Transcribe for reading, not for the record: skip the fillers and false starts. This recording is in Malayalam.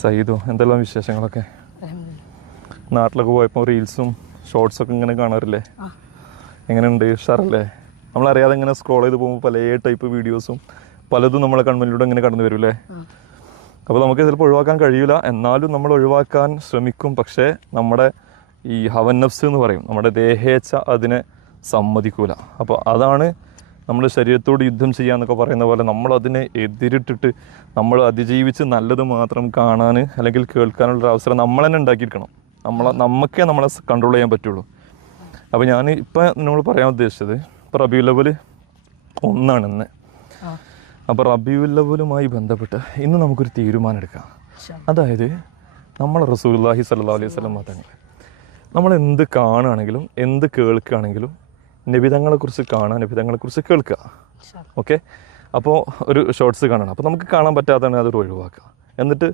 സയ്യിദോ, എന്തെല്ലാം വിശേഷങ്ങളൊക്കെ? നാട്ടിലൊക്കെ പോയപ്പോൾ റീൽസും ഷോർട്സൊക്കെ ഇങ്ങനെ കാണാറില്ലേ? എങ്ങനെയുണ്ട്? ഉഷാറല്ലേ? നമ്മളറിയാതെ ഇങ്ങനെ സ്ക്രോൾ ചെയ്ത് പോകുമ്പോൾ പല ടൈപ്പ് വീഡിയോസും പലതും നമ്മളെ കൺമുന്നിലൂടെ ഇങ്ങനെ കടന്നു വരും. അപ്പോൾ നമുക്ക് ചിലപ്പോൾ ഒഴിവാക്കാൻ കഴിയില്ല, എന്നാലും നമ്മൾ ഒഴിവാക്കാൻ ശ്രമിക്കും. പക്ഷേ നമ്മുടെ ഈ ഹവൻ നഫ്സ് എന്ന് പറയും, നമ്മുടെ ദേഹേച്ഛ അതിനെ സമ്മതിക്കൂല. അപ്പോൾ അതാണ് നമ്മൾ ശരീരത്തോട് യുദ്ധം ചെയ്യാന്നൊക്കെ പറയുന്ന പോലെ നമ്മളതിനെ എതിരിട്ടിട്ട് നമ്മൾ അതിജീവിച്ച് നല്ലത് മാത്രം കാണാൻ അല്ലെങ്കിൽ കേൾക്കാനുള്ളൊരു അവസരം നമ്മൾ തന്നെ ഉണ്ടാക്കിയിരിക്കണം. നമുക്കേ നമ്മളെ കൺട്രോൾ ചെയ്യാൻ പറ്റുള്ളൂ. അപ്പോൾ ഞാൻ ഇപ്പം നിന്നോട് പറയാൻ ഉദ്ദേശിച്ചത്, ഇപ്പോൾ റബീഉൽ അവ്വൽ 1 ഇന്ന്. അപ്പോൾ റബീഉൽ അവ്വലുമായി ബന്ധപ്പെട്ട് ഇന്ന് നമുക്കൊരു തീരുമാനം എടുക്കാം. അതായത് നമ്മൾ റസൂലുള്ളാഹി സ്വല്ലല്ലാഹു അലൈഹി വസല്ലം തങ്ങൾ നമ്മൾ എന്ത് കാണുകയാണെങ്കിലും എന്ത് കേൾക്കുകയാണെങ്കിലും നബിതങ്ങളെക്കുറിച്ച് കാണുക, നബിതങ്ങളെക്കുറിച്ച് കേൾക്കുക. ഓക്കെ, അപ്പോൾ ഒരു ഷോർട്സ് കാണണം. അപ്പോൾ നമുക്ക് കാണാൻ പറ്റാത്തതാണ് അതൊരു ഒഴിവാക്കുക. എന്നിട്ട്